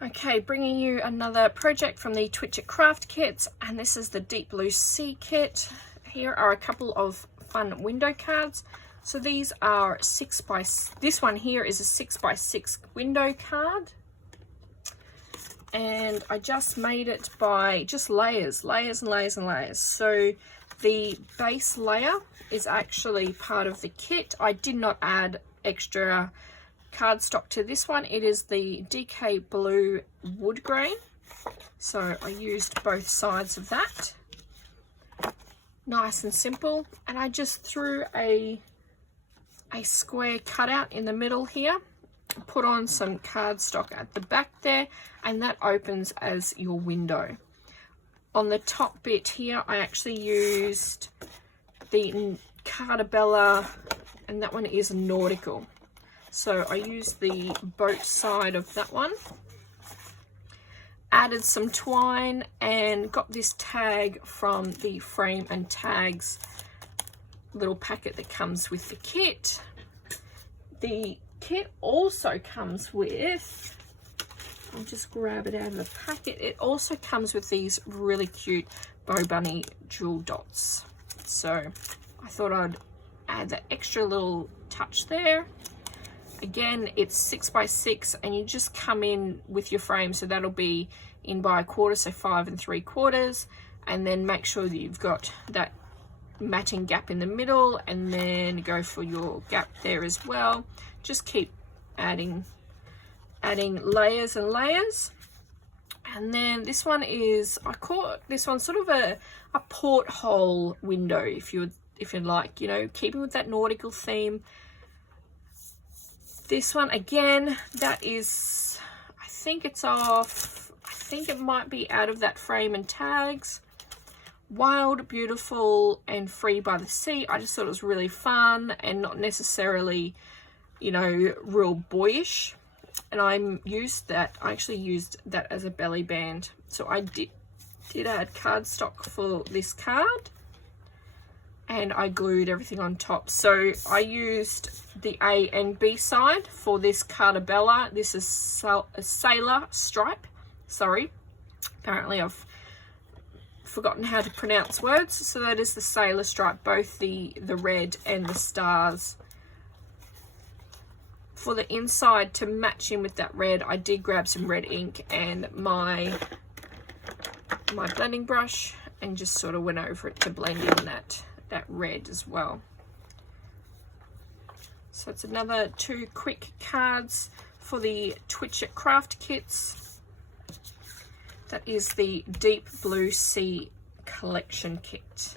Okay, bringing you another project from the Twitchit Craft Kits, and this is the Deep Blue Sea kit. Here are a couple of fun window cards. So these are this one here is a 6x6 window card. And I just made it by just layers and layers and layers. So the base layer is actually part of the kit. I did not add extra cardstock to this one. It is the DK Blue wood grain, so I used both sides of that. Nice and simple, and I just threw a square cutout in the middle here, put on some cardstock at the back there, and that opens as your window. On the top bit here I actually used the Cartabella, and that one is nautical. So I used the boat side of that one, added some twine, and got this tag from the Frame and Tags little packet that comes with the kit. The kit also comes with, I'll just grab it out of the packet, it also comes with these really cute Bow Bunny jewel dots. So I thought I'd add that extra little touch there. Again, it's 6x6, and you just come in with your frame, so that'll be in by a quarter, so 5 3/4, and then make sure that you've got that matting gap in the middle, and then go for your gap there as well. Just keep adding layers and layers. And then this one is, I call this one sort of a porthole window, if you'd like, you know, keeping with that nautical theme. This one, again, that is, I think it's off, I think it might be out of that Frame and Tags. Wild, beautiful, and free by the sea. I just thought it was really fun and not necessarily, you know, real boyish. And I actually used that as a belly band. So I did add cardstock for this card, and I glued everything on top. So I used the A and B side for this Cartabella. This is a sailor stripe. Sorry, apparently I've forgotten how to pronounce words. So that is the sailor stripe, both the red and the stars. For the inside, to match in with that red, I did grab some red ink and my blending brush, and just sort of went over it to blend in that red as well. So it's another 2 quick cards for the Twitchit Craft Kits. That is the Deep Blue Sea collection kit.